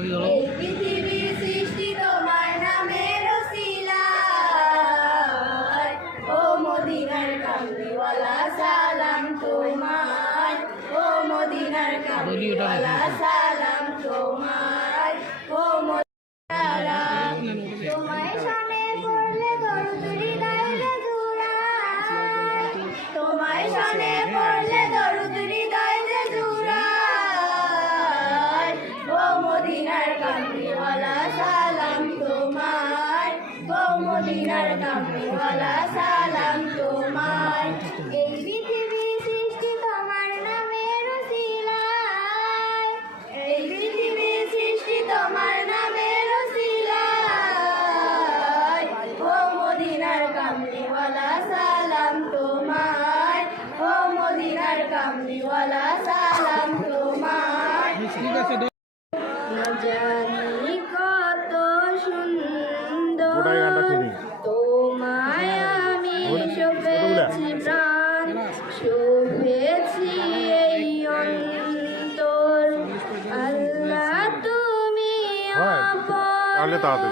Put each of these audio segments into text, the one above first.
মাখামাখি হলো। পৃথিবীর সৃষ্টি তোমার নামের ওসিলায়, ও মদিনার কামলিওয়ালা সালাম তোমার, ও মদিনার কামলিওয়ালা সালাম তোমার, ও মদিনারা তোমায় শানে পড়লে দরুদ হৃদয়ে জুড়ায়, তোমায় শানে পড়লে দরুদ হৃদয়ে জুড়ায়, ও মদিনার কামলিওয়ালা সালাম তোমার, ও মদিনার কামলিওয়ালা সালাম তোমার। এই পৃথিবীর সৃষ্টি তোমার নামের ওসিলায়, এই পৃথিবীর সৃষ্টি তোমার নামের ওসিলায়, ও মদিনার কামলিওয়ালা সালাম তোমার, ও মদিনার কামলিওয়ালা সালাম তোমার। না জানি কত সুন্দর তোমায় আমি শোভেছি প্রাণ, শোভেছি এই অন্তর, আল্লাহ তুমি অপর।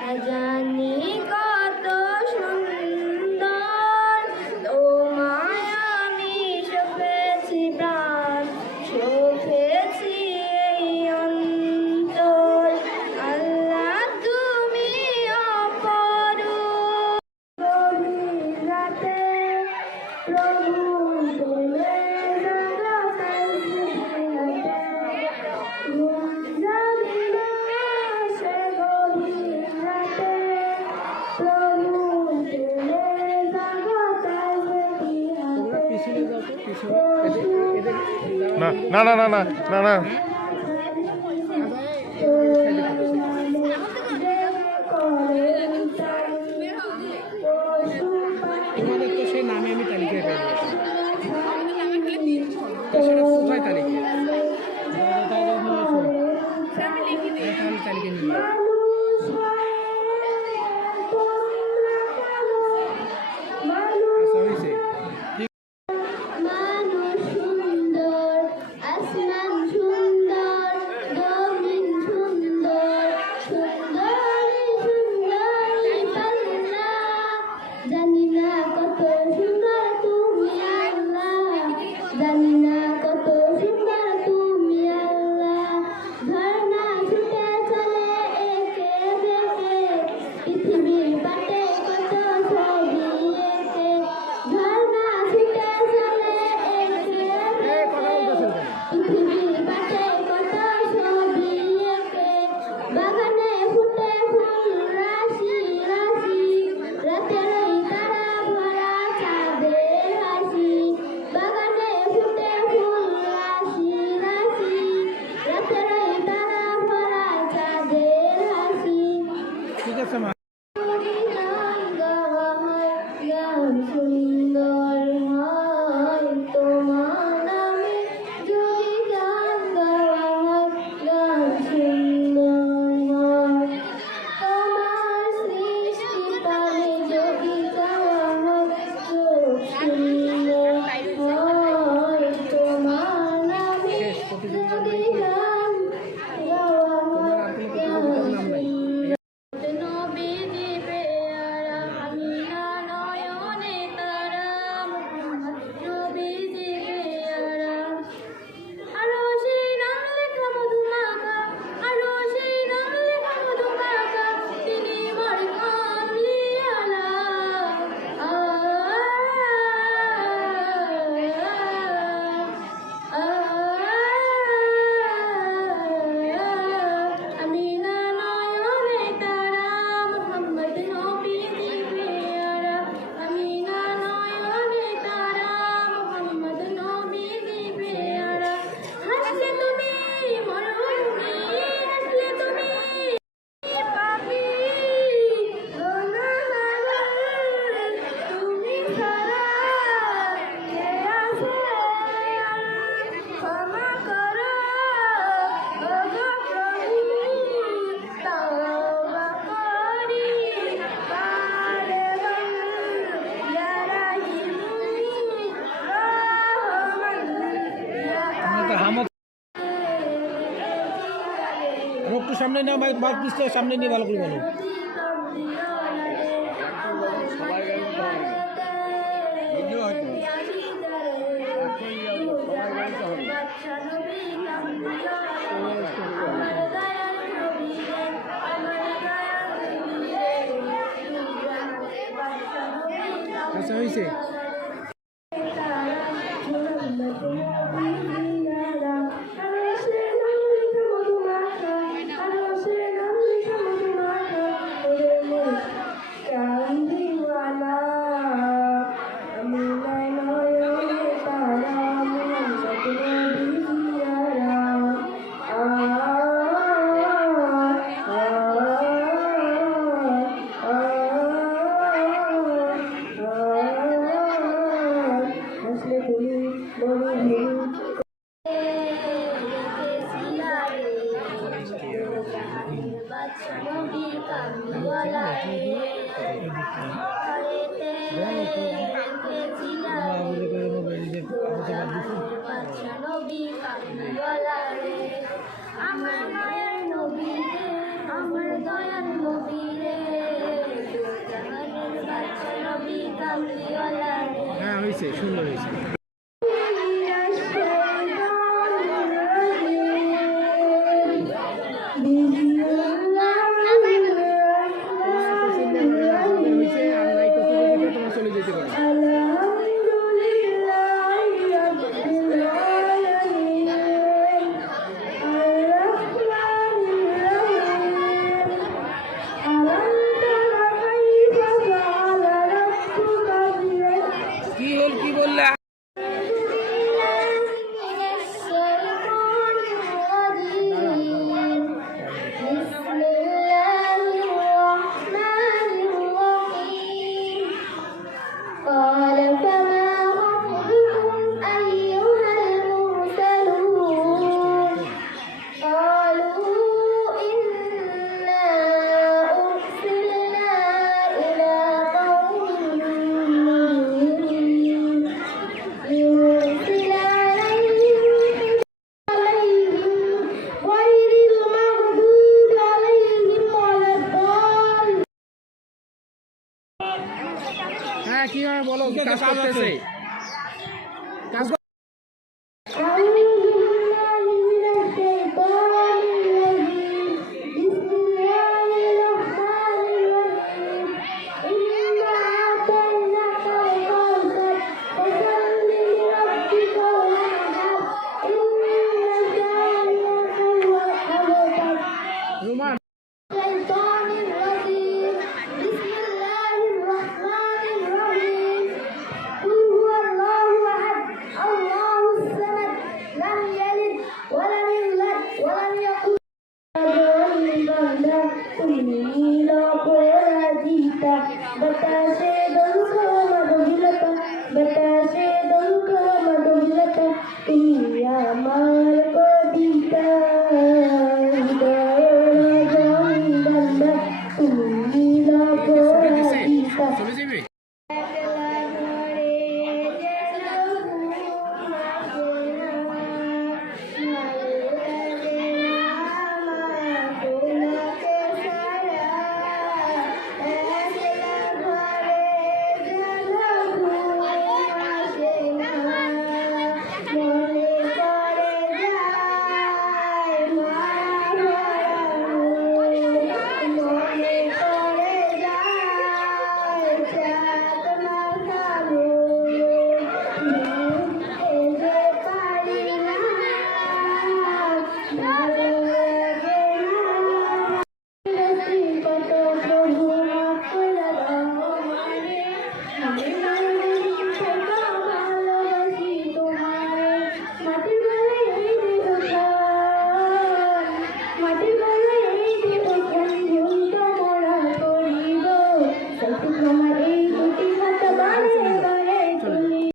না জানি কত সুন্দর তোমায় আমি শোভেছি প্রাণ, শোভেছি এই অন্তর, আল্লাহ তুমি অপরূপ। গভীর রাতে প্রভু তুমি জগতের সৃষ্টিতে, মন জাগিলে সে গভীর রাতে প্রভু তুমি জগতের সৃষ্টিতে। না না না না না না তোমাদের তো সেই নামে আমি তালিকায় পাই সেটা কোথায় তালিকা তালিকা নিয়ে মানুষ সুন্দর, আসমান সুন্দর, জমিন সুন্দর, সুন্দরী সুন্দরী পাল্লা, জানি না কত সুন্দর তুমি আল্লাহ, জানি না কত সুন্দর তুমি আল্লাহ। ঝর্ণা ছুটে চলে একে বেঁকে, পৃথিবীর পাটে কত ছবি এঁকে, ঝর্ণা ছুটে চলে একে বেঁকে, পৃথিবীর পাটে কত ছবি এঁকে, বাগানে ফুটে ফুল রাশি রাশি, রাতের ওই তারা ভরা চাঁদের হাসি, বাগানে ফুটে ফুল রাশি রাশি, রাতের ওই তারা ভরা চাঁদের হাসি। ঠিক আছে মা। গান সুন্দর হয় তোমার নামে, যদি গান গাওয়া হয় গান সুন্দর হয়, তোমার সৃষ্টি তালে যদি গাওয়া হয় চোখ সুন্দর হয়, তোমার নামে যদি গান গাওয়া হয় গান সুন্দর। নবীজি পেয়ারা আমিনা নয়নে তারা, নবীজি পেয়ারা, আরো সেই নাম লেখা মধুমাখা, আরো সেই নাম লেখা মধুমাখা, তিনি মোর কামলিওয়ালা। আমিনা নয়নে তারা, মুহাম্মদ নবীজি পেয়ারা, আমিনা নয়নে তারা, মুহাম্মদ নবীজি পেয়ারা। হাসলে তুমি মরুভূমি, হাসলে তুমি পাপি, গুনাহগার তুমি ছাড়া কে আছে? ক্ষমা করো ওগো প্রভু, তওবা করি বারে বার, ইয়া রাহিম রহমান ইয়া হামদ সামনে নাও, মাইক দিচ্ছ, সামনে নিয়ে ভালো করে বলো। আচ্ছা হয়েছে। আমার মায়ের নবী রে, আমার দয়ার নবী রে, জাহানের বাদশা নবী কামলিওয়ালা রে। হ্যাঁ হয়েছে, সুন্দর হয়েছে। চলে যেতে পারে। কি হল, কি বললা? قال فما خطبكم أيها المرسلون قالوا إنا أرسلنا إلى قوم منذرين لنرسل عليهم غير المغضوب عليهم ولا الضالين। হ্যাঁ কি হয় বলো, কাজ করতেছে।